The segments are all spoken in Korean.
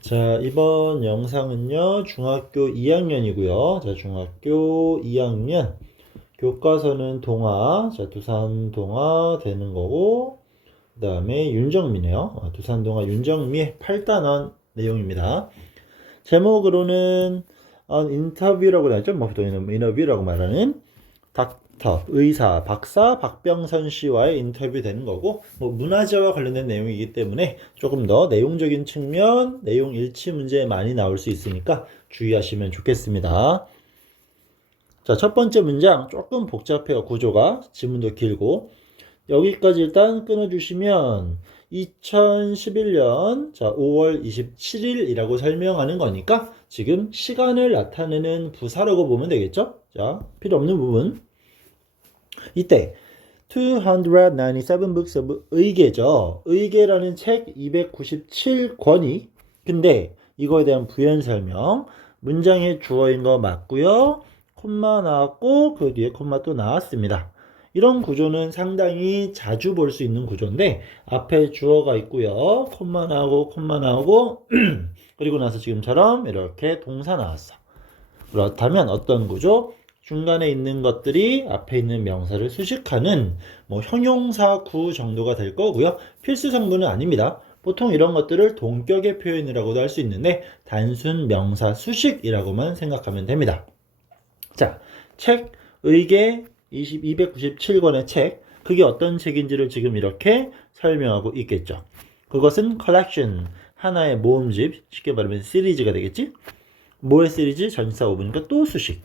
자, 이번 영상은요, 중학교 2학년이고요. 자, 중학교 2학년. 교과서는 동화. 자, 두산 동화 되는 거고, 그 다음에 윤정미네요. 두산 동화 윤정미의 8단원 내용입니다. 제목으로는, 인터뷰라고 나죠. 뭐, 보통 인터뷰라고 말하는 닥터, 의사, 박사 박병선 씨와의 인터뷰 되는 거고, 뭐 문화재와 관련된 내용이기 때문에 조금 더 내용적인 측면, 내용 일치 문제 많이 나올 수 있으니까 주의하시면 좋겠습니다. 자, 첫 번째 문장 조금 복잡해요. 구조가. 지문도 길고. 여기까지 일단 끊어주시면 2011년 자 5월 27일이라고 설명하는 거니까 지금 시간을 나타내는 부사라고 보면 되겠죠? 자, 필요 없는 부분. 이때 297 books of 의계죠. 의계라는 책 297권이 근데 이거에 대한 부연 설명 문장에 주어인 거 맞고요. 콤마 나왔고 그 뒤에 콤마 또 나왔습니다. 이런 구조는 상당히 자주 볼 수 있는 구조인데 앞에 주어가 있고요. 콤마 나오고 그리고 나서 지금처럼 이렇게 동사 나왔어. 그렇다면 어떤 구조? 중간에 있는 것들이 앞에 있는 명사를 수식하는 뭐 형용사 구 정도가 될 거고요. 필수 성분은 아닙니다. 보통 이런 것들을 동격의 표현이라고도 할 수 있는데 단순 명사 수식이라고만 생각하면 됩니다. 자, 책 의계 297권의 책 그게 어떤 책인지를 지금 이렇게 설명하고 있겠죠. 그것은 collection 하나의 모음집 쉽게 말하면 시리즈가 되겠지. 뭐의 시리즈? 전치사 오브니까 또 수식.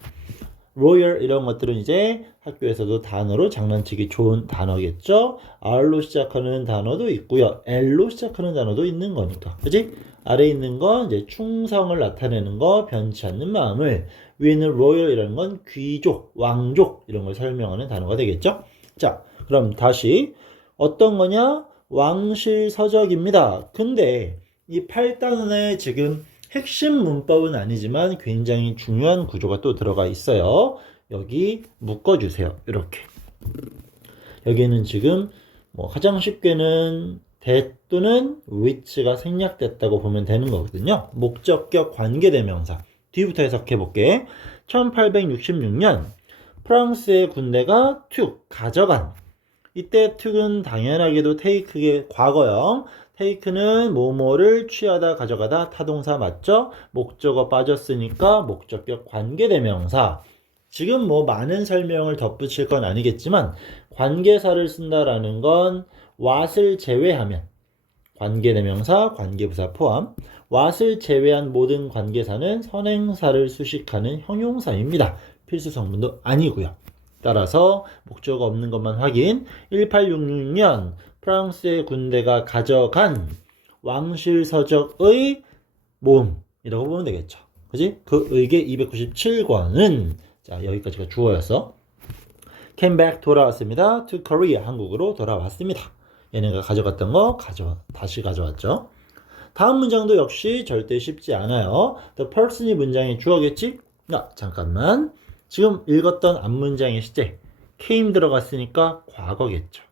로열 이런 것들은 이제 학교에서도 단어로 장난치기 좋은 단어겠죠. R로 시작하는 단어도 있고요. L로 시작하는 단어도 있는 거니까. 그지? 아래 있는 건 이제 충성을 나타내는 거, 변치 않는 마음을. 위에 있는 로열이라는 건 귀족, 왕족 이런 걸 설명하는 단어가 되겠죠. 자, 그럼 다시 어떤 거냐? 왕실서적입니다. 근데 이 8단원에 지금 핵심 문법은 아니지만 굉장히 중요한 구조가 또 들어가 있어요. 여기 묶어주세요. 이렇게. 여기는 지금 뭐 가장 쉽게는 that 또는 which가 생략됐다고 보면 되는 거거든요. 목적격 관계대명사. 뒤부터 해석해 볼게. 1866년 프랑스의 군대가 took, 가져간. 이때 took은 당연하게도 take의 과거형. take는 뭐뭐를 취하다 가져가다 타동사 맞죠? 목적어 빠졌으니까 목적격 관계대명사. 지금 뭐 많은 설명을 덧붙일 건 아니겠지만 관계사를 쓴다라는 건 what을 제외하면 관계대명사, 관계부사 포함 what을 제외한 모든 관계사는 선행사를 수식하는 형용사입니다. 필수 성분도 아니고요. 따라서 목적어 없는 것만 확인. 1866년 프랑스의 군대가 가져간 왕실서적의 모음이라고 보면 되겠죠. 그지? 그 의계 297권은 자 여기까지가 주어였어. came back 돌아왔습니다. to Korea 한국으로 돌아왔습니다. 얘네가 가져갔던 거 다시 가져왔죠. 다음 문장도 역시 절대 쉽지 않아요. The person이 문장의 주어겠지? 잠깐만. 지금 읽었던 앞문장의 시제 came 들어갔으니까 과거겠죠.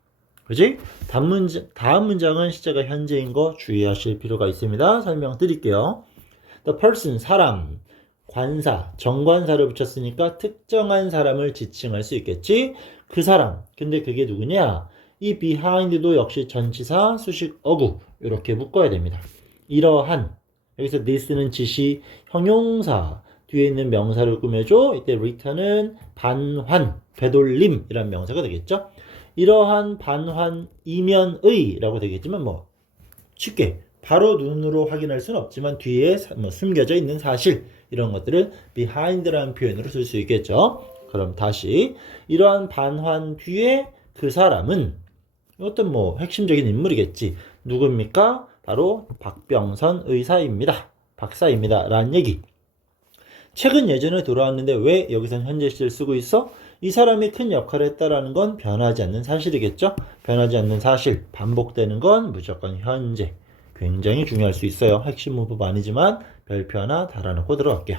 그지? 다음 문장은 시제가 현재인 거 주의하실 필요가 있습니다. 설명드릴게요. The person, 사람, 관사, 정관사를 붙였으니까 특정한 사람을 지칭할 수 있겠지? 그 사람. 근데 그게 누구냐? 이 behind도 역시 전치사, 수식, 어구 이렇게 묶어야 됩니다. 이러한 여기서 this는 지시, 형용사 뒤에 있는 명사를 꾸며줘. 이때 return은 반환, 되돌림이란 명사가 되겠죠. 이러한 반환이면의 라고 되겠지만 뭐 쉽게 바로 눈으로 확인할 수는 없지만 뒤에 뭐 숨겨져 있는 사실 이런 것들을 behind라는 표현으로 쓸 수 있겠죠. 그럼 다시 이러한 반환 뒤에 그 사람은 어떤 뭐 핵심적인 인물이겠지. 누굽니까? 바로 박병선 의사입니다. 박사입니다. 라는 얘기. 책은 예전에 돌아왔는데 왜 여기선 현재 시를 쓰고 있어? 이 사람이 큰 역할을 했다라는 건 변하지 않는 사실이겠죠? 변하지 않는 사실, 반복되는 건 무조건 현재. 굉장히 중요할 수 있어요. 핵심 문법 아니지만 별표 하나 달아놓고 들어갈게요.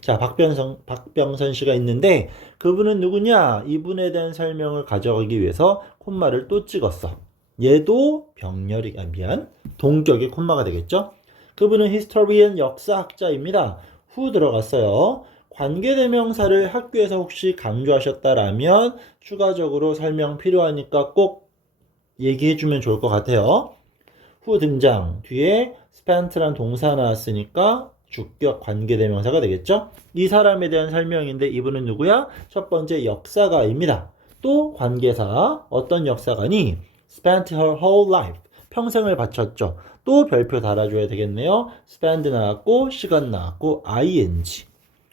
자, 박병선 씨가 있는데 그분은 누구냐? 이분에 대한 설명을 가져가기 위해서 콤마를 또 찍었어. 얘도 동격의 콤마가 되겠죠? 그분은 historian 역사학자입니다. 후 들어갔어요. 관계대명사를 학교에서 혹시 강조하셨다라면 추가적으로 설명 필요하니까 꼭 얘기해주면 좋을 것 같아요. 후 등장 뒤에 spent란 동사 나왔으니까 주격 관계대명사가 되겠죠. 이 사람에 대한 설명인데 이분은 누구야? 첫 번째 역사가입니다. 또 관계사 어떤 역사가니? spent her whole life 평생을 바쳤죠. 또 별표 달아줘야 되겠네요. spend 나왔고 시간 나왔고 ing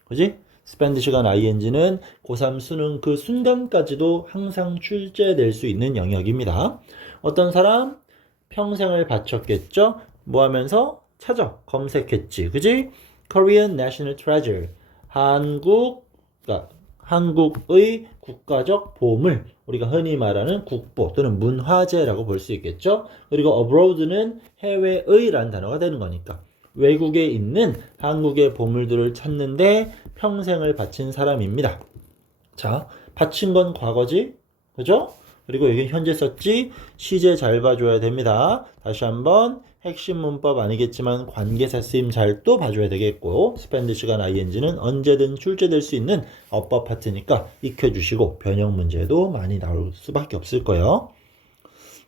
그지? spend 시간 ing는 고3 수능 그 순간까지도 항상 출제될 수 있는 영역입니다. 어떤 사람? 평생을 바쳤겠죠? 뭐 하면서? 찾아, 검색했지. 그지? Korean National Treasure. 한국의 국가적 보물. 우리가 흔히 말하는 국보 또는 문화재라고 볼 수 있겠죠? 그리고 abroad는 해외의라는 단어가 되는 거니까. 외국에 있는 한국의 보물들을 찾는데 평생을 바친 사람입니다. 자, 바친 건 과거지? 그죠? 그리고 여기 현재 썼지? 시제 잘 봐줘야 됩니다. 다시 한번 핵심 문법 아니겠지만 관계사 쓰임 잘 또 봐줘야 되겠고 spend 시간 ing는 언제든 출제될 수 있는 어법 파트니까 익혀주시고 변형 문제도 많이 나올 수밖에 없을 거예요.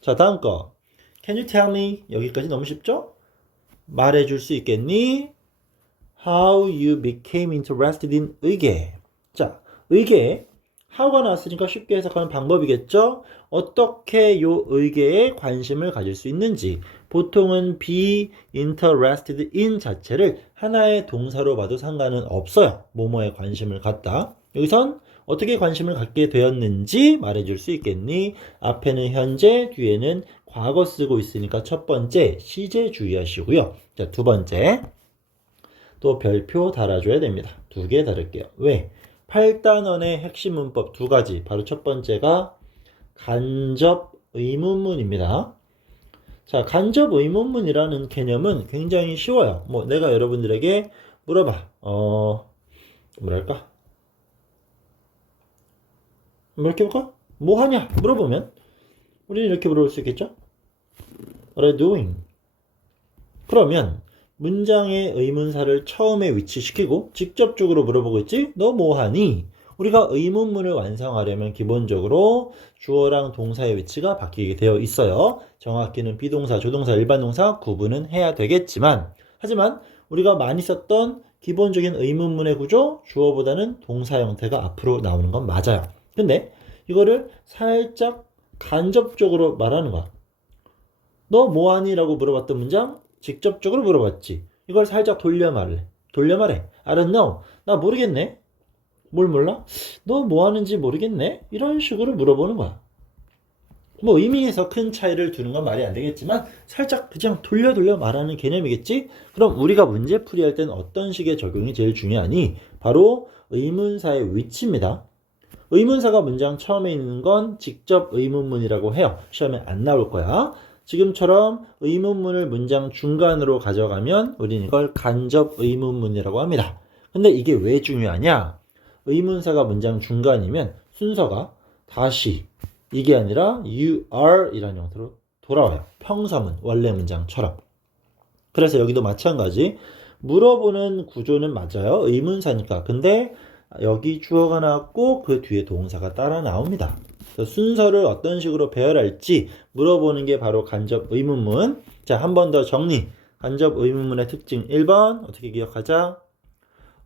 자, 다음 거 Can you tell me? 여기까지 너무 쉽죠? 말해줄 수 있겠니? How you became interested in 의계. 자, 의계 how가 나왔으니까 쉽게 해석하는 방법이겠죠? 어떻게 요 의계에 관심을 가질 수 있는지 보통은 be interested in 자체를 하나의 동사로 봐도 상관은 없어요. 뭐뭐에 관심을 갖다. 여기선 어떻게 관심을 갖게 되었는지 말해줄 수 있겠니? 앞에는 현재, 뒤에는 과거 쓰고 있으니까 첫 번째 시제 주의하시고요. 자, 두 번째 또 별표 달아줘야 됩니다. 두 개 달을게요. 왜? 8단원의 핵심 문법 두 가지. 바로 첫 번째가 간접 의문문입니다. 자, 간접 의문문이라는 개념은 굉장히 쉬워요. 뭐 내가 여러분들에게 물어봐. 뭐랄까? 이렇게 볼까? 뭐 하냐? 물어보면 우리는 이렇게 물어볼 수 있겠죠? What are you doing? 그러면 문장의 의문사를 처음에 위치시키고 직접적으로 물어보고 있지? 너 뭐하니? 우리가 의문문을 완성하려면 기본적으로 주어랑 동사의 위치가 바뀌게 되어 있어요. 정확히는 비동사, 조동사, 일반동사 구분은 해야 되겠지만 하지만 우리가 많이 썼던 기본적인 의문문의 구조 주어보다는 동사 형태가 앞으로 나오는 건 맞아요. 근데 이거를 살짝 간접적으로 말하는 거야. 너 뭐하니? 라고 물어봤던 문장 직접적으로 물어봤지. 이걸 살짝 돌려 말해. I don't know. 나 모르겠네. 뭘 몰라? 너 뭐 하는지 모르겠네? 이런 식으로 물어보는 거야. 뭐 의미에서 큰 차이를 두는 건 말이 안 되겠지만 살짝 그냥 돌려 말하는 개념이겠지? 그럼 우리가 문제 풀이할 때는 어떤 식의 적용이 제일 중요하니? 바로 의문사의 위치입니다. 의문사가 문장 처음에 있는 건 직접 의문문이라고 해요. 시험에 안 나올 거야. 지금처럼 의문문을 문장 중간으로 가져가면 우리는 이걸 간접 의문문이라고 합니다. 근데 이게 왜 중요하냐? 의문사가 문장 중간이면 순서가 다시 이게 아니라 you are 이라는 형태로 돌아와요. 평서문, 원래 문장처럼. 그래서 여기도 마찬가지. 물어보는 구조는 맞아요. 의문사니까. 근데 여기 주어가 나왔고 그 뒤에 동사가 따라 나옵니다. 순서를 어떤 식으로 배열할지 물어보는 게 바로 간접 의문문. 자, 한 번 더 정리. 간접 의문문의 특징 1번 어떻게 기억하자?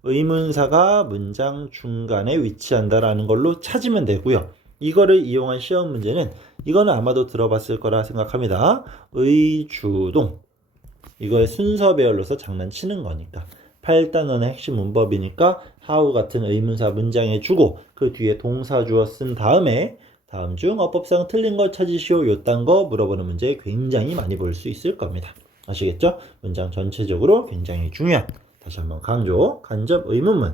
의문사가 문장 중간에 위치한다라는 걸로 찾으면 되고요. 이거를 이용한 시험 문제는 이거는 아마도 들어봤을 거라 생각합니다. 의주동. 이거의 순서 배열로서 장난치는 거니까. 8단원의 핵심 문법이니까 how 같은 의문사 문장에 주고 그 뒤에 동사 주어 쓴 다음에 다음 중 어법상 틀린 거 찾으시오. 요딴 거 물어보는 문제 굉장히 많이 볼 수 있을 겁니다. 아시겠죠? 문장 전체적으로 굉장히 중요한 다시 한번 강조 간접 의문문.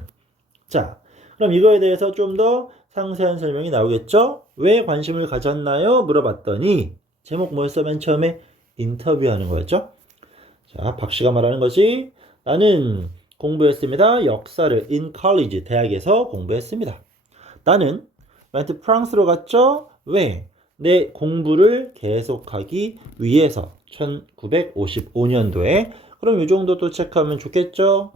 자, 그럼 이거에 대해서 좀 더 상세한 설명이 나오겠죠? 왜 관심을 가졌나요? 물어봤더니 제목 뭐였어? 맨 처음에 인터뷰하는 거였죠? 자, 박 씨가 말하는 것이 나는 공부했습니다. 역사를 in college 대학에서 공부했습니다. 나는 프랑스로 갔죠? 왜? 내 공부를 계속하기 위해서 1955년도에 그럼 이 정도 또 체크하면 좋겠죠?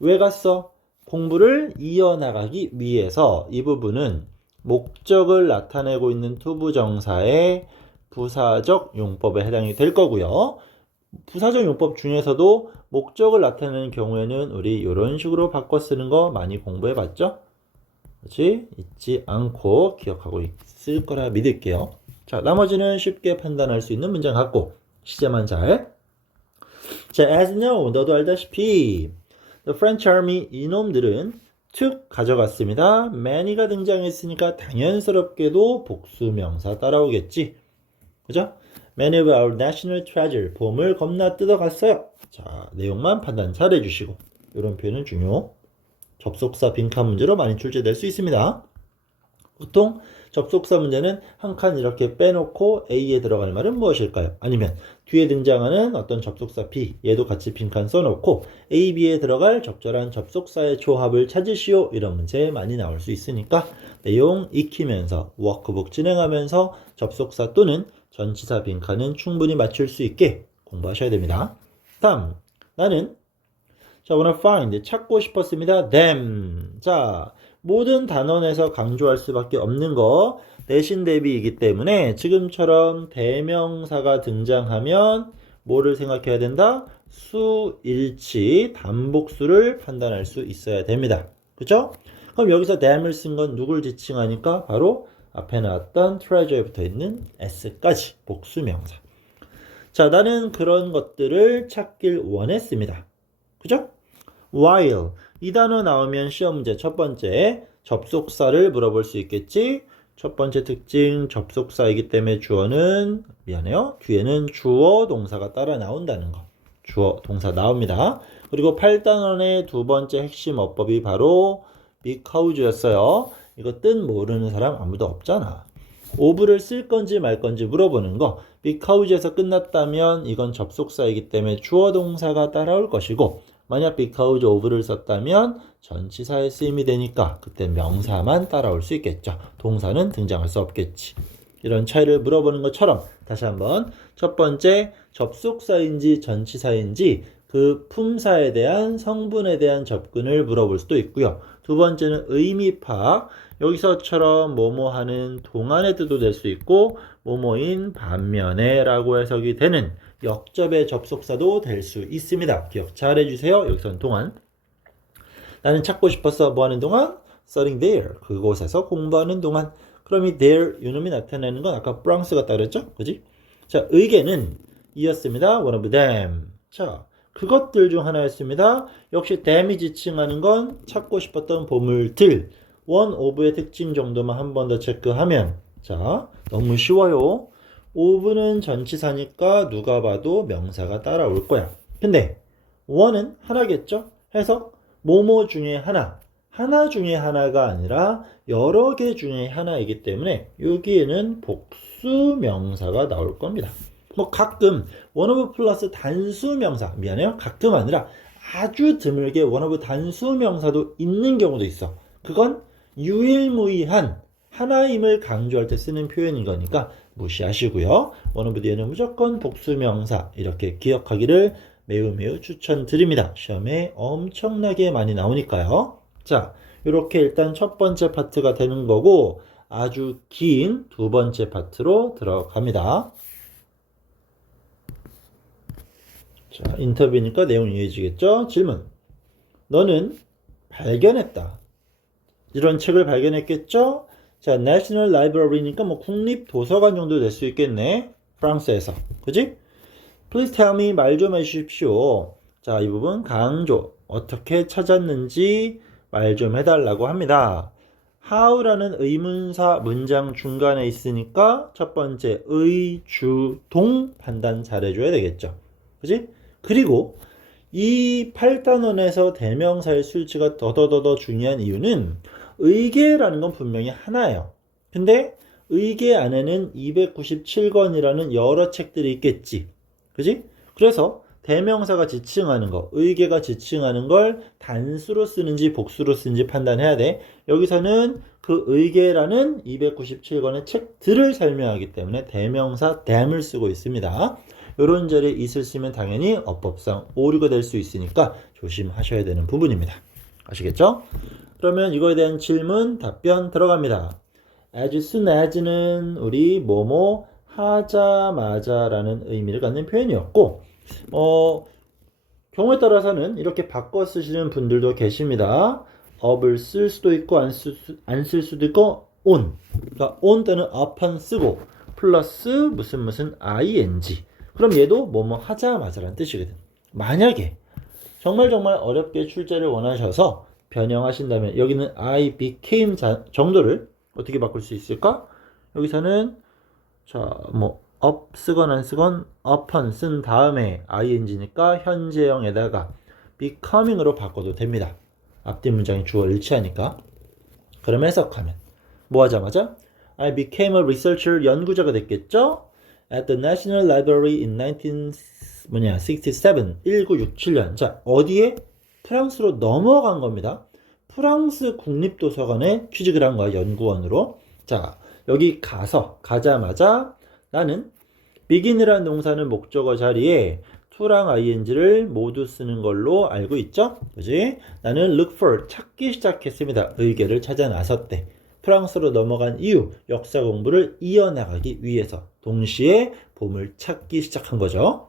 왜 갔어? 공부를 이어나가기 위해서 이 부분은 목적을 나타내고 있는 투부정사의 부사적 용법에 해당이 될 거고요. 부사적 용법 중에서도 목적을 나타내는 경우에는 우리 이런 식으로 바꿔 쓰는 거 많이 공부해 봤죠? 그렇지? 잊지 않고 기억하고 있을 거라 믿을게요. 자, 나머지는 쉽게 판단할 수 있는 문장 같고 시제만 잘. 자, as no, 너도 알다시피 The French Army, 이놈들은 took 가져갔습니다. many가 등장했으니까 당연스럽게도 복수명사 따라오겠지. 그죠? Many of our national treasure, 보물 겁나 뜯어갔어요. 자, 내용만 판단 잘 해주시고 이런 표현은 중요. 접속사 빈칸 문제로 많이 출제될 수 있습니다. 보통 접속사 문제는 한 칸 이렇게 빼놓고 A에 들어갈 말은 무엇일까요? 아니면 뒤에 등장하는 어떤 접속사 B, 얘도 같이 빈칸 써놓고 A, B에 들어갈 적절한 접속사의 조합을 찾으시오. 이런 문제 많이 나올 수 있으니까 내용 익히면서 워크북 진행하면서 접속사 또는 전치사 빈칸은 충분히 맞출 수 있게 공부하셔야 됩니다. 다음, 나는 자, wanna find, 찾고 싶었습니다. them. 자, 모든 단원에서 강조할 수밖에 없는 거 내신 대비이기 때문에 지금처럼 대명사가 등장하면 뭐를 생각해야 된다? 수일치, 단복수를 판단할 수 있어야 됩니다. 그죠? 그럼 여기서 them을 쓴 건 누굴 지칭하니까 바로 앞에 나왔던 treasure에 붙어있는 s까지 복수명사. 자, 나는 그런 것들을 찾길 원했습니다. 그죠? while 이 단어 나오면 시험 문제 첫 번째 접속사를 물어볼 수 있겠지. 첫 번째 특징 접속사이기 때문에 주어는 미안해요. 뒤에는 주어 동사가 따라 나온다는 거. 주어 동사 나옵니다. 그리고 8단원의 두 번째 핵심 어법이 바로 because였어요. 이거 뜻 모르는 사람 아무도 없잖아. of를 쓸 건지 말 건지 물어보는 거. because에서 끝났다면 이건 접속사이기 때문에 주어 동사가 따라올 것이고 만약 because of를 썼다면 전치사의 쓰임이 되니까 그때 명사만 따라올 수 있겠죠. 동사는 등장할 수 없겠지. 이런 차이를 물어보는 것처럼 다시 한번 첫 번째 접속사인지 전치사인지 그 품사에 대한 성분에 대한 접근을 물어볼 수도 있고요. 두 번째는 의미 파악. 여기서처럼 뭐뭐 하는 동안의 뜻도 될 수 있고 뭐뭐인 반면에 라고 해석이 되는 역접의 접속사도 될 수 있습니다. 기억 잘 해주세요. 여기서는 동안. 나는 찾고 싶어서 뭐 하는 동안? studying there. 그곳에서 공부하는 동안. 그럼 이 there 유놈이 나타내는 건 아까 프랑스 같다 그랬죠? 그지? 자, 의계는 이었습니다. one of them. 자, 그것들 중 하나였습니다. 역시 them이 지칭하는 건 찾고 싶었던 보물들. one of의 특징 정도만 한 번 더 체크하면 자, 너무 쉬워요. of는 전치사니까 누가 봐도 명사가 따라올 거야. 근데 one은 하나겠죠? 해서 뭐뭐 중에 하나 중에 하나가 아니라 여러 개 중에 하나이기 때문에 여기에는 복수 명사가 나올 겁니다. 뭐 가끔 one of 플러스 단수 명사, 미안해요. 가끔 아니라 아주 드물게 one of 단수 명사도 있는 경우도 있어. 그건 유일무이한 하나임을 강조할 때 쓰는 표현인 거니까 무시하시고요. one of 뒤에는 무조건 복수 명사 이렇게 기억하기를 매우 추천드립니다. 시험에 엄청나게 많이 나오니까요. 자, 이렇게 일단 첫 번째 파트가 되는 거고 아주 긴 두 번째 파트로 들어갑니다. 자, 인터뷰니까 내용 이해지겠죠? 질문. 너는 발견했다. 이런 책을 발견했겠죠? 자, National Library니까 뭐 국립도서관 정도 될 수 있겠네. 프랑스에서. 그지? Please tell me 말 좀 해주십시오. 자, 이 부분 강조. 어떻게 찾았는지 말 좀 해달라고 합니다. how라는 의문사 문장 중간에 있으니까 첫 번째 의, 주, 동 판단 잘해줘야 되겠죠. 그지? 그리고 이 8단원에서 대명사의 수일치가 더더더 중요한 이유는 의계라는 건 분명히 하나예요. 근데 의계 안에는 297권이라는 여러 책들이 있겠지. 그지? 그래서 대명사가 지칭하는 거, 의계가 지칭하는 걸 단수로 쓰는지 복수로 쓰는지 판단해야 돼. 여기서는 그 의계라는 297권의 책들을 설명하기 때문에 대명사 dam을 쓰고 있습니다. 이런 자리에 있을 쓰면 당연히 어법상 오류가 될 수 있으니까 조심하셔야 되는 부분입니다. 아시겠죠? 그러면 이거에 대한 질문, 답변 들어갑니다. as soon as는 우리 뭐뭐 하자마자 라는 의미를 갖는 표현이었고 경우에 따라서는 이렇게 바꿔 쓰시는 분들도 계십니다. up을 쓸 수도 있고 안 쓸 수도 있고 on. 그러니까 on 또는 upon 쓰고 플러스 무슨 ing. 그럼 얘도 뭐뭐 하자마자라는 뜻이거든. 만약에 정말 어렵게 출제를 원하셔서 변형하신다면 여기는 I became 정도를 어떻게 바꿀 수 있을까? 여기서는 up 쓰건 안 쓰건 upon 쓴 다음에 ing니까 현재형에다가 becoming으로 바꿔도 됩니다. 앞뒤 문장이 주어 일치하니까. 그럼 해석하면 뭐 하자마자 I became a researcher 연구자가 됐겠죠? At the National Library in 1967 자 어디에? 프랑스로 넘어간 겁니다. 프랑스 국립도서관에 취직을 한 거야. 연구원으로. 자 여기 가자마자 나는 begin이라는 동사는 목적어 자리에 to랑 ing를 모두 쓰는 걸로 알고 있죠? 그지? 나는 look for 찾기 시작했습니다. 의계를 찾아 나섰대. 프랑스로 넘어간 이유, 역사 공부를 이어나가기 위해서 동시에 보물 찾기 시작한 거죠.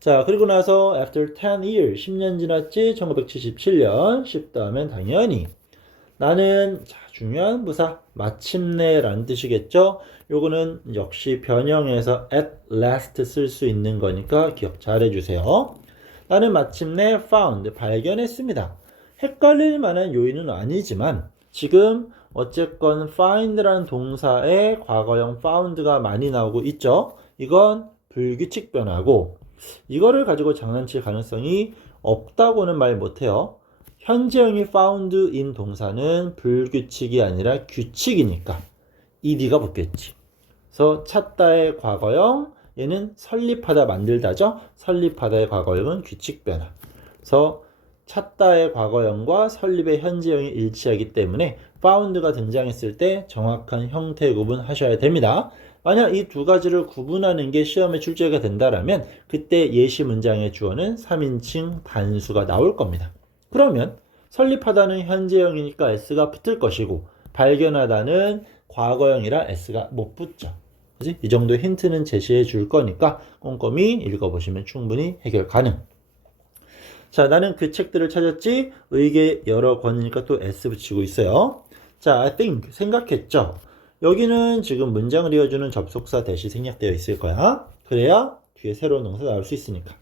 자, 그리고 나서 after 10 years, 10년 지났지? 1977년, 쉽다 하면 당연히 나는 자, 중요한 부사 마침내라는 뜻이겠죠. 요거는 역시 변형해서 at last 쓸 수 있는 거니까 기억 잘 해주세요. 나는 마침내 found 발견했습니다. 헷갈릴 만한 요인은 아니지만 지금 어쨌건 find라는 동사의 과거형 found가 많이 나오고 있죠. 이건 불규칙 변화고 이거를 가지고 장난칠 가능성이 없다고는 말 못해요. 현재형이 found인 동사는 불규칙이 아니라 규칙이니까 ed가 붙겠지. 그래서 찾다의 과거형, 얘는 설립하다 만들다죠. 설립하다의 과거형은 규칙 변화. 그래서 찾다의 과거형과 설립의 현재형이 일치하기 때문에 found가 등장했을 때 정확한 형태 구분하셔야 됩니다. 만약 이 두 가지를 구분하는 게 시험에 출제가 된다라면 그때 예시 문장의 주어는 3인칭 단수가 나올 겁니다. 그러면 설립하다는 현재형이니까 s가 붙을 것이고 발견하다는 과거형이라 s가 못 붙죠. 그치? 이 정도 힌트는 제시해 줄 거니까 꼼꼼히 읽어보시면 충분히 해결 가능. 자, 나는 그 책들을 찾았지. 의계 여러 권이니까 또 s 붙이고 있어요. 자, I think 생각했죠. 여기는 지금 문장을 이어주는 접속사 대시 생략되어 있을 거야. 그래야 뒤에 새로운 동사 나올 수 있으니까.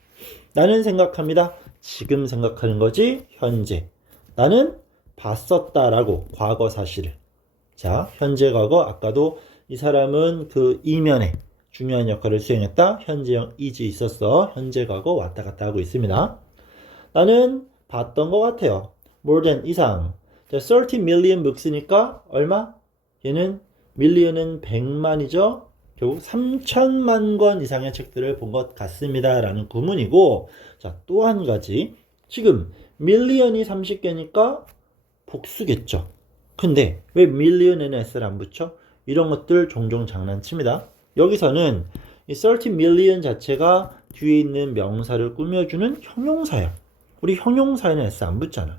나는 생각합니다. 지금 생각하는 거지. 현재. 나는 봤었다라고 과거 사실을. 자, 현재 과거 아까도 이 사람은 그 이면에 중요한 역할을 수행했다. 현재형 is 있었어. 현재 과거 왔다 갔다 하고 있습니다. 나는 봤던 것 같아요. more than 이상. 자, 30 million books니까 얼마? 얘는 million은 100만이죠. 결국 3천만 권 이상의 책들을 본 것 같습니다. 라는 구문이고 자, 또 한 가지. 지금 million이 30개니까 복수겠죠. 근데 왜 million에는 s를 안 붙여? 이런 것들 종종 장난칩니다. 여기서는 이 30 million 자체가 뒤에 있는 명사를 꾸며주는 형용사야. 우리 형용사에는 s 안 붙잖아.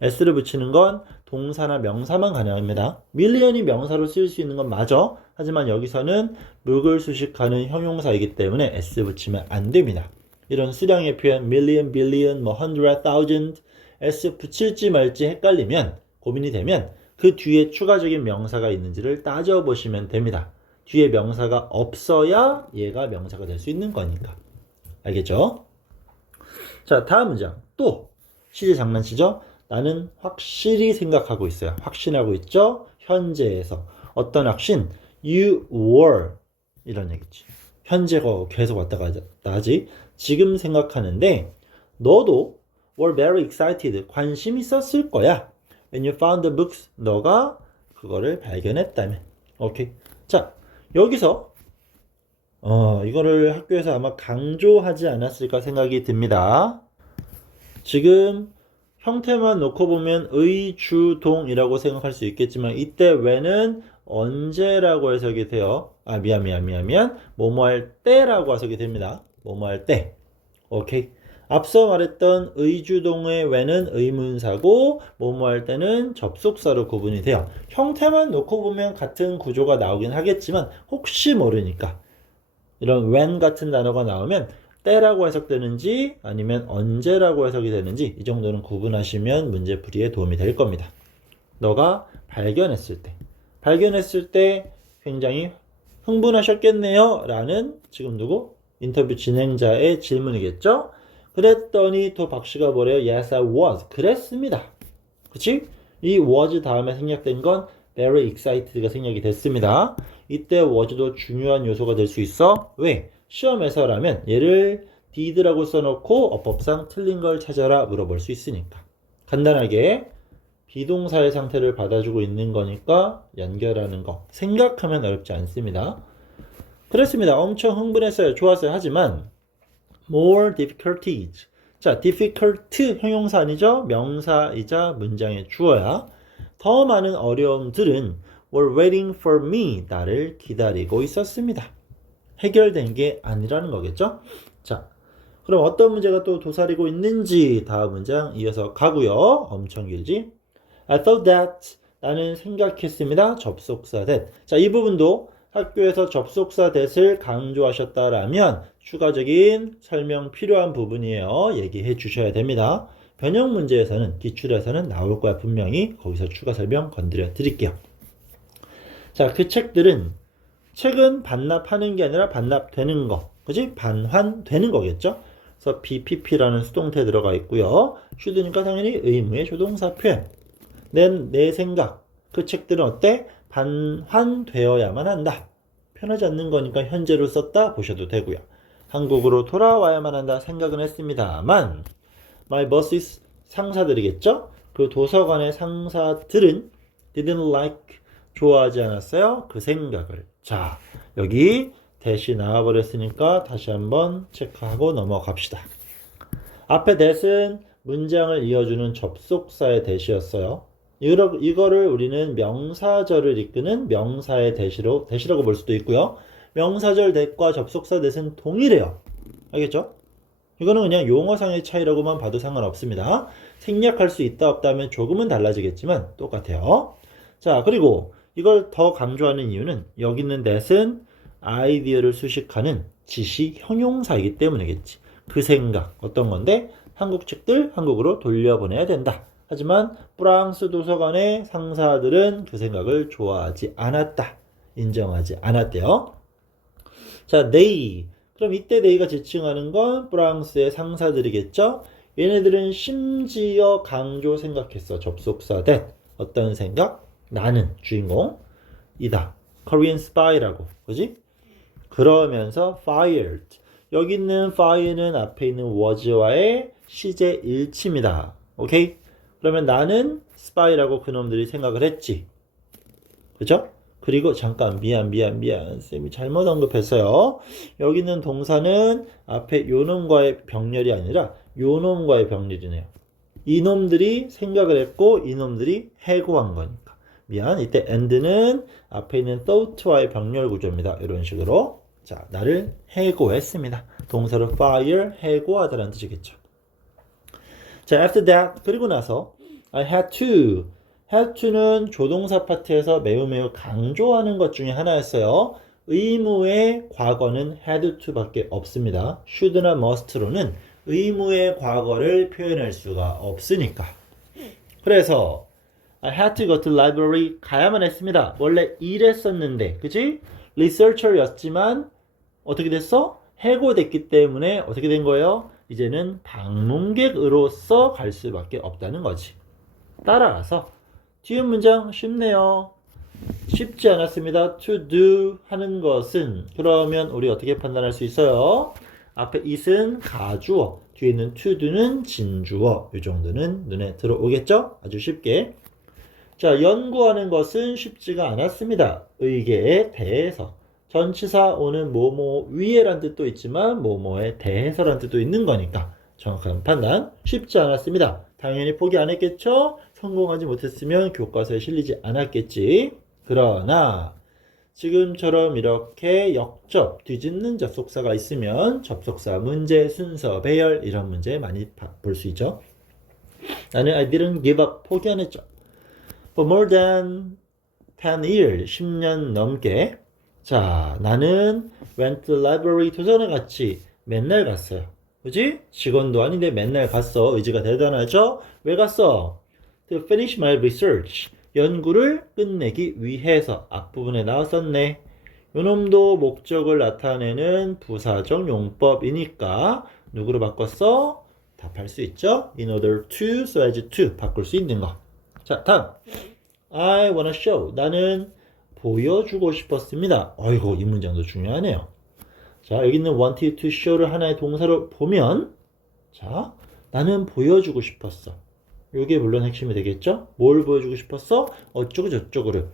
s를 붙이는 건 동사나 명사만 가능합니다. million이 명사로 쓰일 수 있는 건 맞아. 하지만 여기서는 묵을 수식하는 형용사이기 때문에 s 붙이면 안 됩니다. 이런 수량의 표현 million, billion, 뭐 hundred, thousand s 붙일지 말지 헷갈리면 고민이 되면 그 뒤에 추가적인 명사가 있는지를 따져보시면 됩니다. 뒤에 명사가 없어야 얘가 명사가 될 수 있는 거니까. 알겠죠? 자, 다음 문장. 또 시제 장난치죠? 나는 확실히 생각하고 있어요. 확신하고 있죠? 현재에서. 어떤 확신? You were 이런 얘기지. 현재가 계속 왔다 갔다 하지. 지금 생각하는데 너도 were very excited. 관심 있었을 거야. When you found the books. 너가 그거를 발견했다면. 오케이. 자, 여기서 이거를 학교에서 아마 강조하지 않았을까 생각이 듭니다. 지금 형태만 놓고 보면 의, 주, 동이라고 생각할 수 있겠지만 이때 when은 언제라고 해석이 돼요. 미안. 뭐뭐 할 때라고 해석이 됩니다. 뭐뭐 할 때. 오케이. 앞서 말했던 의주동의 when은 의문사고 뭐뭐 할 때는 접속사로 구분이 돼요. 형태만 놓고 보면 같은 구조가 나오긴 하겠지만 혹시 모르니까 이런 when 같은 단어가 나오면 때라고 해석되는지 아니면 언제라고 해석이 되는지 이 정도는 구분하시면 문제 풀이에 도움이 될 겁니다. 너가 발견했을 때 굉장히 흥분하셨겠네요 라는 지금 누구? 인터뷰 진행자의 질문이겠죠? 그랬더니 또 박씨가 뭐래요? Yes, I was. 그랬습니다. 그치? 이 was 다음에 생략된 건 very excited가 생략이 됐습니다. 이때 was도 중요한 요소가 될 수 있어. 왜? 시험에서라면 얘를 did라고 써놓고 어법상 틀린 걸 찾아라 물어볼 수 있으니까. 간단하게 비동사의 상태를 받아주고 있는 거니까 연결하는 거 생각하면 어렵지 않습니다. 그렇습니다. 엄청 흥분했어요. 좋았어요. 하지만 more difficulties. 자, difficult 형용사 아니죠? 명사이자 문장의 주어야. 더 많은 어려움들은 were waiting for me. 나를 기다리고 있었습니다. 해결된 게 아니라는 거겠죠? 자, 그럼 어떤 문제가 또 도사리고 있는지 다음 문장 이어서 가고요. 엄청 길지? I thought that. 나는 생각했습니다. 접속사 that. 자, 이 부분도 학교에서 접속사 that을 강조하셨다라면 추가적인 설명 필요한 부분이에요. 얘기해 주셔야 됩니다. 변형 문제에서는 기출에서는 나올 거야. 분명히 거기서 추가 설명 건드려 드릴게요. 자, 그 책은 반납하는 게 아니라 반납되는 거. 그지? 반환되는 거겠죠? 그래서 BPP라는 수동태 들어가 있고요. should니까 당연히 의무의 조동사 표현. 내 생각. 그 책들은 어때? 반환되어야만 한다. 편하지 않는 거니까 현재로 썼다 보셔도 되고요. 한국으로 돌아와야만 한다 생각은 했습니다만 my bosses 상사들이겠죠? 그 도서관의 상사들은 didn't like 좋아하지 않았어요. 그 생각을. 자, 여기 대시 나와버렸으니까 다시 한번 체크하고 넘어갑시다. 앞에 that은 문장을 이어주는 접속사의 대시였어요. 이거를 우리는 명사절을 이끄는 명사의 대시라고 볼 수도 있고요. 명사절 that과 접속사 that은 동일해요. 알겠죠? 이거는 그냥 용어상의 차이라고만 봐도 상관없습니다. 생략할 수 있다 없다 하면 조금은 달라지겠지만 똑같아요. 자, 그리고 이걸 더 강조하는 이유는 여기 있는 that은 아이디어를 수식하는 지시 형용사이기 때문이겠지. 그 생각 어떤 건데 한국 책들 한국으로 돌려보내야 된다. 하지만 프랑스 도서관의 상사들은 그 생각을 좋아하지 않았다. 인정하지 않았대요. 자, they. 그럼 이때 they가 지칭하는 건 프랑스의 상사들이겠죠? 얘네들은 심지어 강조 생각했어. 접속사 that. 어떤 생각? 나는 주인공이다. Korean spy라고. 그지? 그러면서 fired. 여기 있는 fire는 앞에 있는 was와의 시제 일치입니다. 오케이? 그러면 나는 spy라고 그놈들이 생각을 했지. 그죠? 그리고 잠깐 미안 쌤이 잘못 언급했어요. 여기 있는 동사는 앞에 요놈과의 병렬이 아니라 요놈과의 병렬이네요. 이놈들이 생각을 했고 이놈들이 해고한 거니까. 미안. 이때 and는 앞에 있는 thought와의 병렬 구조입니다. 이런 식으로. 자, 나를 해고했습니다. 동사로 fire, 해고하다라는 뜻이겠죠. 자, after that, 그리고 나서 I had to. had to는 조동사 파트에서 매우 강조하는 것 중에 하나였어요. 의무의 과거는 had to 밖에 없습니다. should나 must로는 의무의 과거를 표현할 수가 없으니까. 그래서 I had to go to library 가야만 했습니다. 원래 일했었는데, 그치? researcher였지만 어떻게 됐어? 해고됐기 때문에 어떻게 된 거예요? 이제는 방문객으로서 갈 수밖에 없다는 거지. 따라서 뒤에 문장 쉽네요. 쉽지 않았습니다. to do 하는 것은 그러면 우리 어떻게 판단할 수 있어요? 앞에 it은 가주어, 뒤에 있는 to do는 진주어. 이 정도는 눈에 들어오겠죠? 아주 쉽게. 자, 연구하는 것은 쉽지가 않았습니다. 의계에 대해서. 전치사 오는 뭐뭐 위에란 뜻도 있지만 뭐뭐에 대해서란 뜻도 있는 거니까 정확한 판단 쉽지 않았습니다. 당연히 포기 안 했겠죠? 성공하지 못했으면 교과서에 실리지 않았겠지. 그러나 지금처럼 이렇게 역접, 뒤집는 접속사가 있으면 접속사 문제, 순서, 배열 이런 문제 많이 볼 수 있죠. 나는 I didn't give up, 포기 안 했죠. For more than 10 years, 10년 넘게. 자, 나는 went to the library, 도서관에 갔지. 맨날 갔어요. 그지? 직원도 아닌데 맨날 갔어. 의지가 대단하죠? 왜 갔어? To finish my research. 연구를 끝내기 위해서. 앞부분에 나왔었네. 요놈도 목적을 나타내는 부사적 용법이니까 누구로 바꿨어? 답할 수 있죠? In order to, so as to 바꿀 수 있는 거. 자, 다음. I wanna show. 나는 보여주고 싶었습니다. 어이구, 이 문장도 중요하네요. 자, 여기 있는 wanted to show를 하나의 동사로 보면, 자, 나는 보여주고 싶었어. 이게 물론 핵심이 되겠죠? 뭘 보여주고 싶었어? 어쩌고 저쩌고를.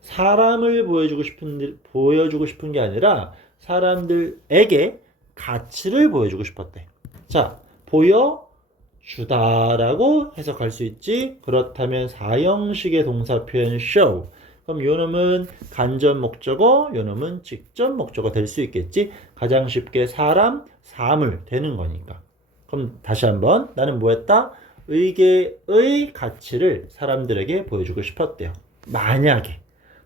사람을 보여주고 싶은 게 아니라 사람들에게 가치를 보여주고 싶었대. 자, 보여주다라고 해석할 수 있지. 그렇다면 사형식의 동사 표현 show. 그럼 요 놈은 간접 목적어, 요 놈은 직접 목적어 될 수 있겠지. 가장 쉽게 사람, 사물 되는 거니까. 그럼 다시 한번 나는 뭐 했다? 의계의 가치를 사람들에게 보여주고 싶었대요. 만약에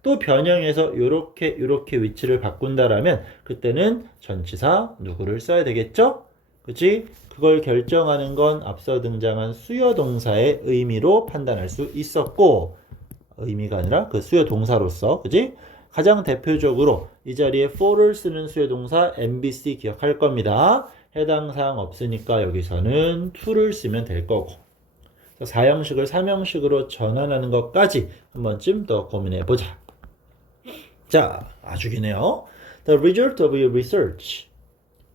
또 변형해서 요렇게 위치를 바꾼다라면 그때는 전치사 누구를 써야 되겠죠? 그치? 그걸 결정하는 건 앞서 등장한 수요 동사의 의미로 판단할 수 있었고, 의미가 아니라 그 수요 동사로서, 그치? 가장 대표적으로 이 자리에 for를 쓰는 수요 동사 MBC 기억할 겁니다. 해당 사항 없으니까 여기서는 to를 쓰면 될 거고, 사형식을 삼형식으로 전환하는 것까지 한 번쯤 더 고민해 보자. 자, 아주 기네요. The result of your research.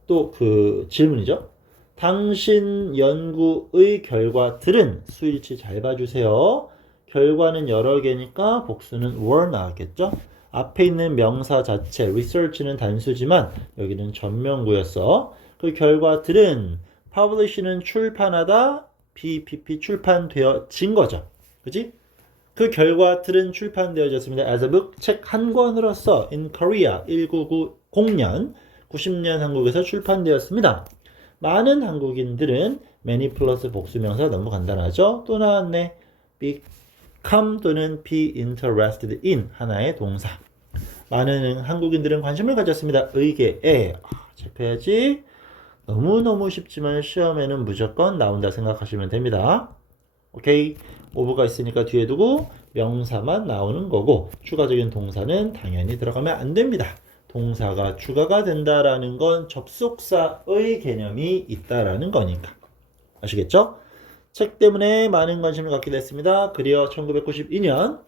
또 그 질문이죠. 당신 연구의 결과들은 수일치 잘 봐주세요. 결과는 여러 개니까 복수는 were 나왔겠죠. 앞에 있는 명사 자체 research는 단수지만 여기는 전명구였어. 그 결과들은 publish는 출판하다, BPP 출판되어진 거죠. 그지? 그 결과들은 출판되어졌습니다. as a book, 책 한 권으로서 in Korea 1990년 90년 한국에서 출판되었습니다. 많은 한국인들은 many 플러스 복수명사 너무 간단하죠? 또 나왔네. become 또는 be interested in 하나의 동사. 많은 한국인들은 관심을 가졌습니다. 의계에. 체크해야지. 너무너무 쉽지만 시험에는 무조건 나온다 생각하시면 됩니다. 오케이. 오브가 있으니까 뒤에 두고 명사만 나오는 거고 추가적인 동사는 당연히 들어가면 안 됩니다. 동사가 추가가 된다라는 건 접속사의 개념이 있다라는 거니까. 아시겠죠? 책 때문에 많은 관심을 갖게 됐습니다. 그리어 1992년.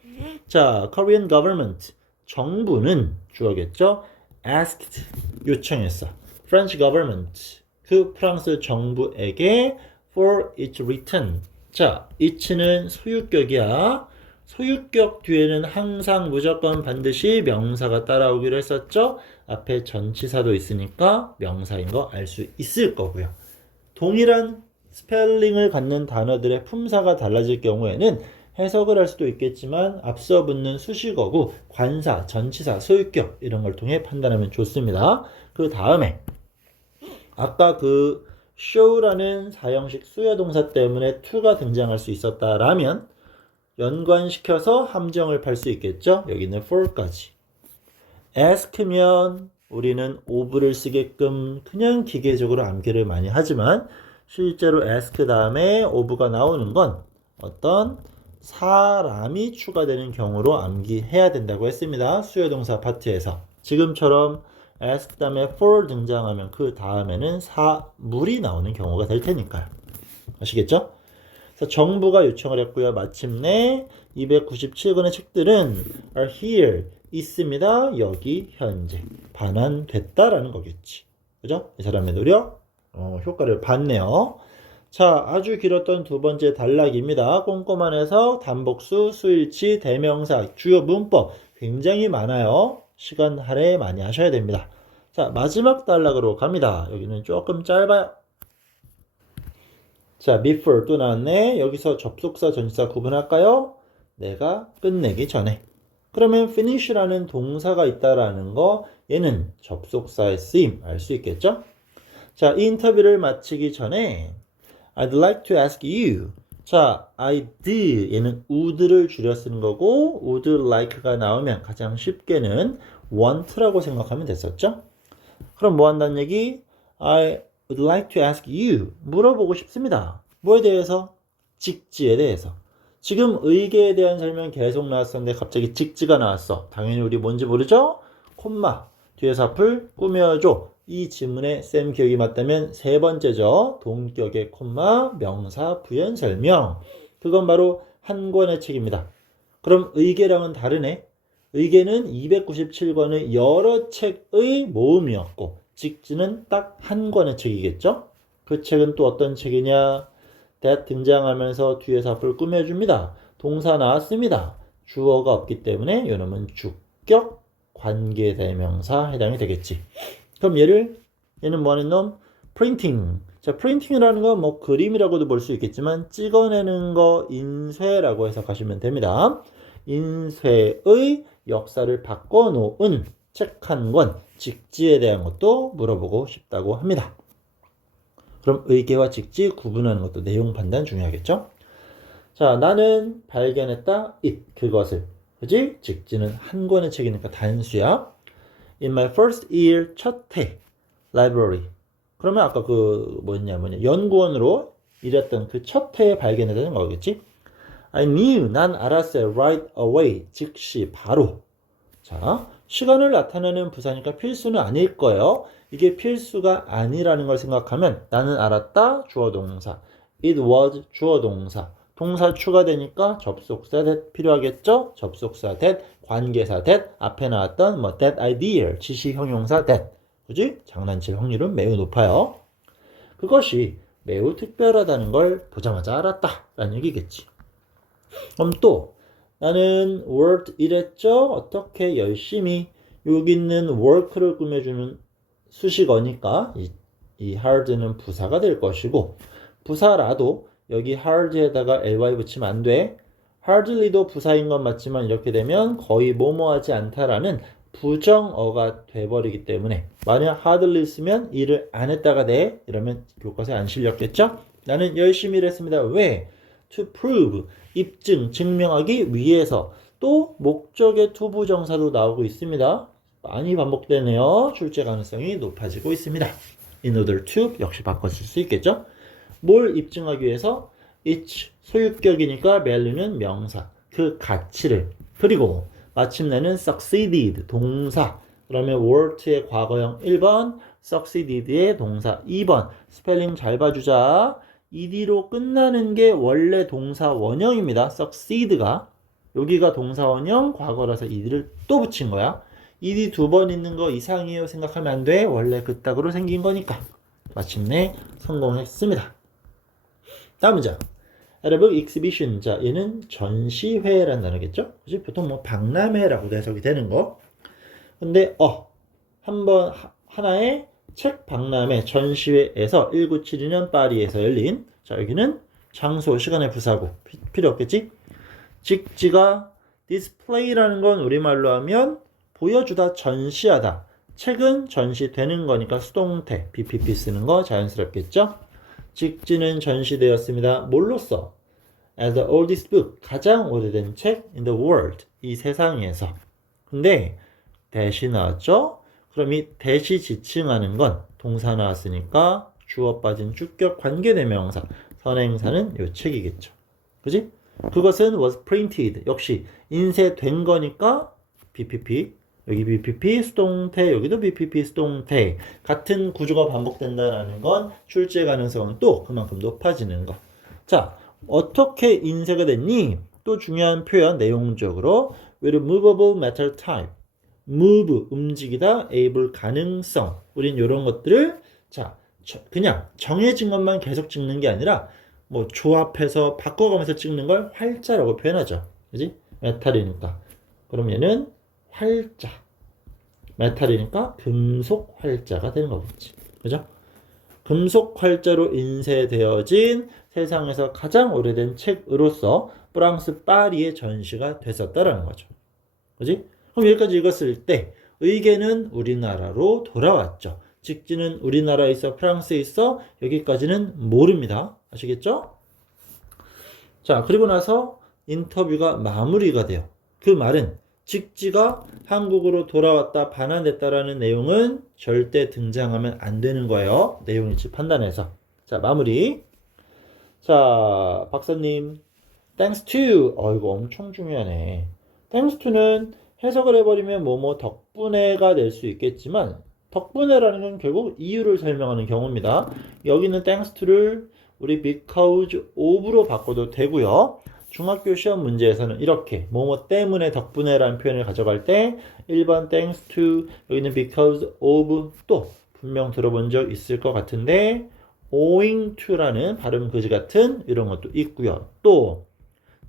자, Korean government. 정부는 주어겠죠? asked. 요청했어. French government. 그 프랑스 정부에게 for its return. 자, it는 소유격이야. 소유격 뒤에는 항상 무조건 반드시 명사가 따라오기로 했었죠. 앞에 전치사도 있으니까 명사인 거 알 수 있을 거고요. 동일한 스펠링을 갖는 단어들의 품사가 달라질 경우에는 해석을 할 수도 있겠지만 앞서 붙는 수식어구, 관사, 전치사, 소유격 이런 걸 통해 판단하면 좋습니다. 그 다음에 아까 그 show라는 사형식 수요동사 때문에 to가 등장할 수 있었다라면 연관시켜서 함정을 팔 수 있겠죠. 여기는 for까지. ask면 우리는 of를 쓰게끔 그냥 기계적으로 암기를 많이 하지만 실제로 ask 다음에 of가 나오는 건 어떤 사람이 추가되는 경우로 암기해야 된다고 했습니다. 수요동사 파트에서. 지금처럼 ask 다음에 for 등장하면 그 다음에는 사물이 나오는 경우가 될 테니까요. 아시겠죠? 그래서 정부가 요청을 했고요. 마침내 297권의 책들은 are here 있습니다. 여기 현재 반환됐다라는 거겠지. 그죠? 이 사람의 노력 효과를 봤네요. 자, 아주 길었던 두 번째 단락입니다. 꼼꼼한 해석, 단복수, 수일치, 대명사, 주요 문법 굉장히 많아요. 시간 할애 많이 하셔야 됩니다. 자, 마지막 단락으로 갑니다. 여기는 조금 짧아요. 자, before 또 나왔네. 여기서 접속사, 전치사 구분할까요? 내가 끝내기 전에. 그러면 finish라는 동사가 있다라는 거 얘는 접속사의 쓰임 알 수 있겠죠? 자, 이 인터뷰를 마치기 전에 I'd like to ask you. 자, I'd 얘는 would를 줄여 쓰는 거고 would like가 나오면 가장 쉽게는 want라고 생각하면 됐었죠? 그럼 뭐 한다는 얘기? I would like to ask you. 물어보고 싶습니다. 뭐에 대해서? 직지에 대해서. 지금 의계에 대한 설명 계속 나왔었는데 갑자기 직지가 나왔어. 당연히 우리 뭔지 모르죠? 콤마. 뒤에서 앞을 꾸며줘. 이 지문에 쌤 기억이 맞다면 세 번째죠. 동격의 콤마, 명사, 부연 설명. 그건 바로 한 권의 책입니다. 그럼 의계랑은 다르네. 의계는 297권의 여러 책의 모음이었고 직지는 딱 한 권의 책이겠죠. 그 책은 또 어떤 책이냐. that 등장하면서 뒤에서 앞을 꾸며줍니다. 동사 나왔습니다. 주어가 없기 때문에 이놈은 주격 관계대명사 해당이 되겠지. 그럼 얘는 뭐 하는 놈? 프린팅. 자, 프린팅이라는 건 뭐 그림이라고도 볼 수 있겠지만 찍어내는 거 인쇄라고 해석하시면 됩니다. 인쇄의 역사를 바꿔놓은 책 한 권, 직지에 대한 것도 물어보고 싶다고 합니다. 그럼 의계와 직지 구분하는 것도 내용 판단 중요하겠죠? 자, 나는 발견했다. 그것을. 그지? 직지는 한 권의 책이니까 단수야. In my first year 첫 해 library. 그러면 아까 뭐냐 연구원으로 일했던 그 첫 해에 발견했다는 거겠지? I knew 난 알았어요. Right away 즉시 바로. 자, 시간을 나타내는 부사니까 필수는 아닐 거예요. 이게 필수가 아니라는 걸 생각하면 나는 알았다 주어 동사. It was 주어 동사. 동사 추가되니까 접속사 that 필요하겠죠? 접속사 that, 관계사 that, 앞에 나왔던 that idea, 지시 형용사 that. 그지? 장난칠 확률은 매우 높아요. 그것이 매우 특별하다는 걸 보자마자 알았다 라는 얘기겠지. 그럼 또 나는 worked 일했죠? 어떻게 열심히. 여기 있는 work를 꾸며주는 수식어니까 이 hard는 부사가 될 것이고 부사라도 여기 hard에다가 ly 붙이면 안 돼. hardly도 부사인 건 맞지만 이렇게 되면 거의 뭐뭐하지 않다라는 부정어가 돼버리기 때문에 만약 hardly 쓰면 일을 안 했다가 돼. 이러면 교과서에 안 실렸겠죠? 나는 열심히 일했습니다. 왜? to prove 입증, 증명하기 위해서. 또 목적의 투부정사도 나오고 있습니다. 많이 반복되네요. 출제 가능성이 높아지고 있습니다. in order to 역시 바꿔줄 수 있겠죠? 뭘 입증하기 위해서? its 소유격이니까 value는 명사, 그 가치를. 그리고 마침내는 succeeded 동사. 그러면 work의 과거형 1번, succeeded의 동사 2번. 스펠링 잘 봐주자. ed로 끝나는 게 원래 동사 원형입니다. succeed가. 여기가 동사 원형, 과거라서 ed를 또 붙인 거야. ed 두 번 있는 거 이상이에요 생각하면 안 돼. 원래 그따구로 생긴 거니까. 마침내 성공했습니다. 다음 문장. at a book exhibition. 자, 얘는 전시회라는 단어겠죠? 그치? 보통 뭐 박람회라고도 해석이 되는 거. 근데 한번 하나의 책 박람회 전시회에서 1972년 파리에서 열린. 자, 여기는 장소, 시간의 부사고 필요 없겠지? 직지가 display라는 건 우리말로 하면 보여주다, 전시하다. 책은 전시되는 거니까 수동태, BPP 쓰는 거 자연스럽겠죠? 직지는 전시되었습니다. 뭘로써? As the oldest book, 가장 오래된 책 in the world, 이 세상에서. 근데 대시 나왔죠? 그럼 이 대시 지칭하는 건 동사 나왔으니까 주어 빠진 주격 관계대명사, 선행사는 이 책이겠죠. 그지? 그것은 was printed, 역시 인쇄된 거니까 BPP, 여기 BPP 수동태, 여기도 BPP 수동태. 같은 구조가 반복된다는 건 출제 가능성은 또 그만큼 높아지는 거. 자, 어떻게 인쇄가 됐니? 또 중요한 표현 내용적으로 with movable metal type. move, 움직이다, able, 가능성. 우린 이런 것들을 자 그냥 정해진 것만 계속 찍는 게 아니라 뭐 조합해서 바꿔가면서 찍는 걸 활자라고 표현하죠. 그지? 메탈이니까. 그럼 얘는 활자. 메탈이니까 금속 활자가 되는 거겠지. 그죠? 금속 활자로 인쇄되어진 세상에서 가장 오래된 책으로서 프랑스 파리에 전시가 됐었다라는 거죠. 그지? 그럼 여기까지 읽었을 때 의계는 우리나라로 돌아왔죠. 직지는 우리나라에 있어, 프랑스에 있어, 여기까지는 모릅니다. 아시겠죠? 자, 그리고 나서 인터뷰가 마무리가 돼요. 그 말은 직지가 한국으로 돌아왔다, 반환됐다라는 내용은 절대 등장하면 안 되는 거예요. 내용 일치 판단해서. 자, 마무리. 자, 박사님. Thanks to. 이거 엄청 중요하네. Thanks to는 해석을 해버리면 뭐뭐 덕분에가 될 수 있겠지만 덕분에라는 건 결국 이유를 설명하는 경우입니다. 여기는 thanks to를 우리 because of로 바꿔도 되고요. 중학교 시험 문제에서는 이렇게 뭐뭐 때문에 덕분에라는 표현을 가져갈 때 1번 thanks to 여기는 because of 또 분명 들어본 적 있을 것 같은데 owing to라는 발음 그지 같은 이런 것도 있고요. 또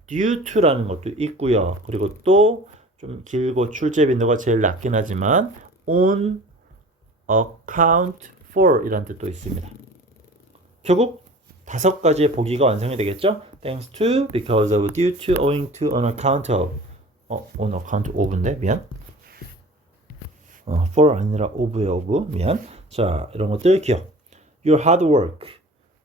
due to라는 것도 있고요. 그리고 또 좀 길고 출제 빈도가 제일 낮긴 하지만 on account for 이란 뜻도 있습니다. 결국 5가지의 보기가 완성이 되겠죠? Thanks to, because of, due to, owing to, on account of. on account of인데 미안. for 아니라 of예요, of. 미안. 자, 이런 것들 기억. Your hard work.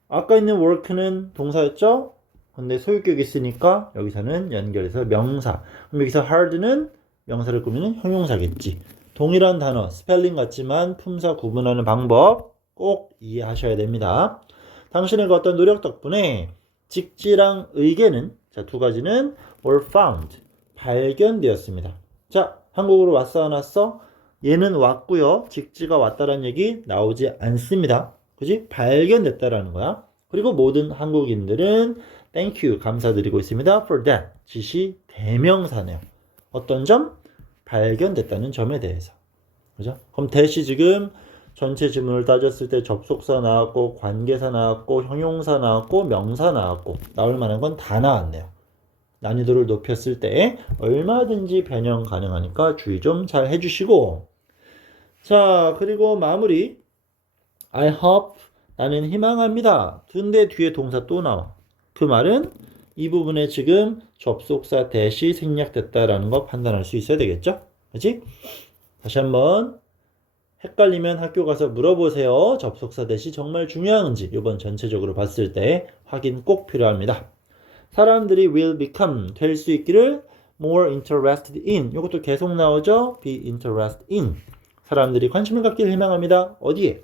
아까 있는 work는 동사였죠? 근데 소유격이 있으니까 여기서는 연결해서 명사. 그럼 여기서 hard는 명사를 꾸미는 형용사겠지. 동일한 단어, 스펠링 같지만 품사 구분하는 방법 꼭 이해하셔야 됩니다. 당신의 그 어떤 노력 덕분에 직지랑 의계는 자, 2가지는 were found, 발견되었습니다. 자, 한국으로 왔어 안 왔어? 얘는 왔고요. 직지가 왔다라는 얘기 나오지 않습니다. 그지? 발견됐다라는 거야. 그리고 모든 한국인들은 thank you, 감사드리고 있습니다. for that, 지시 대명사네요. 어떤 점? 발견됐다는 점에 대해서. 그죠? 그럼 대시 지금 전체 지문을 따졌을 때 접속사 나왔고, 관계사 나왔고, 형용사 나왔고, 명사 나왔고, 나올 만한 건 다 나왔네요. 난이도를 높였을 때 얼마든지 변형 가능하니까 주의 좀 잘 해주시고. 자, 그리고 마무리. I hope, 나는 희망합니다. 근데 뒤에 동사 또 나와. 그 말은 이 부분에 지금 접속사 대시 생략됐다라는 거 판단할 수 있어야 되겠죠? 그치? 다시 한번 헷갈리면 학교 가서 물어보세요. 접속사 대시 정말 중요한지 이번 전체적으로 봤을 때 확인 꼭 필요합니다. 사람들이 will become 될 수 있기를 more interested in 이것도 계속 나오죠? be interested in 사람들이 관심을 갖기를 희망합니다. 어디에?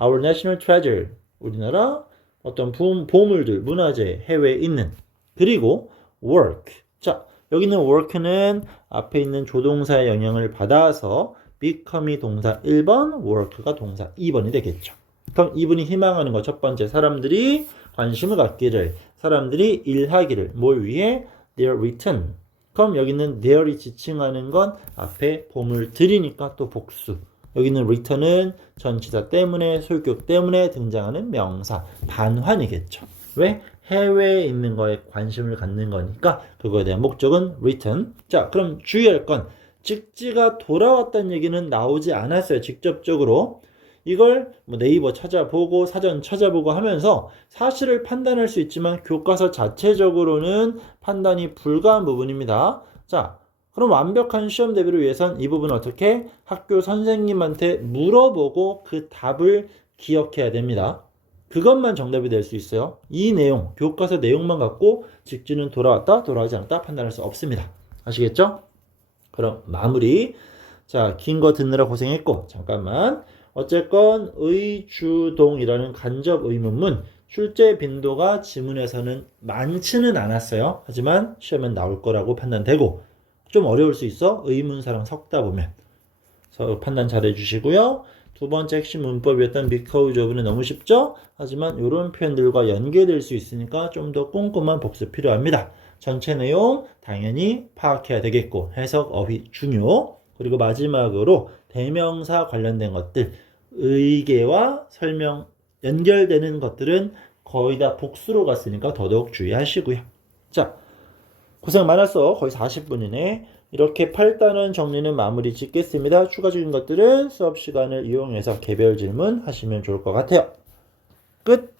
Our national treasure 우리나라 어떤 보물들, 문화재, 해외에 있는 그리고 work 자 여기는 work는 앞에 있는 조동사의 영향을 받아서 become이 동사 1번, work가 동사 2번이 되겠죠. 그럼 이분이 희망하는 거 첫 번째 사람들이 관심을 갖기를 사람들이 일하기를 뭘 위해? their return 그럼 여기는 there이 지칭하는 건 앞에 보물들이니까 또 복수 여기는 return은 전치사 때문에 소유격 때문에 등장하는 명사 반환이겠죠. 왜? 해외에 있는 거에 관심을 갖는 거니까 그거에 대한 목적은 return. 자, 그럼 주의할 건 직지가 돌아왔다는 얘기는 나오지 않았어요. 직접적으로. 이걸 뭐 네이버 찾아보고 사전 찾아보고 하면서 사실을 판단할 수 있지만 교과서 자체적으로는 판단이 불가한 부분입니다. 자, 그럼 완벽한 시험 대비를 위해선 이 부분은 어떻게? 학교 선생님한테 물어보고 그 답을 기억해야 됩니다. 그것만 정답이 될 수 있어요. 이 내용, 교과서 내용만 갖고 직지는 돌아왔다, 돌아오지 않았다 판단할 수 없습니다. 아시겠죠? 그럼 마무리. 자, 긴 거 듣느라 고생했고 잠깐만. 어쨌건 의주동이라는 간접 의문문 출제 빈도가 지문에서는 많지는 않았어요. 하지만 시험엔 나올 거라고 판단되고 좀 어려울 수 있어. 의문사랑 섞다 보면. 그래서 판단 잘 해주시고요. 두 번째 핵심 문법이었던 because of는 너무 쉽죠? 하지만 이런 표현들과 연계될 수 있으니까 좀 더 꼼꼼한 복습 필요합니다. 전체 내용 당연히 파악해야 되겠고 해석 어휘 중요. 그리고 마지막으로 대명사 관련된 것들 의계와 설명 연결되는 것들은 거의 다 복수로 갔으니까 더더욱 주의하시고요. 자, 고생 많았어. 거의 40분이네. 이렇게 8단원 정리는 마무리 짓겠습니다. 추가적인 것들은 수업 시간을 이용해서 개별 질문 하시면 좋을 것 같아요. 끝!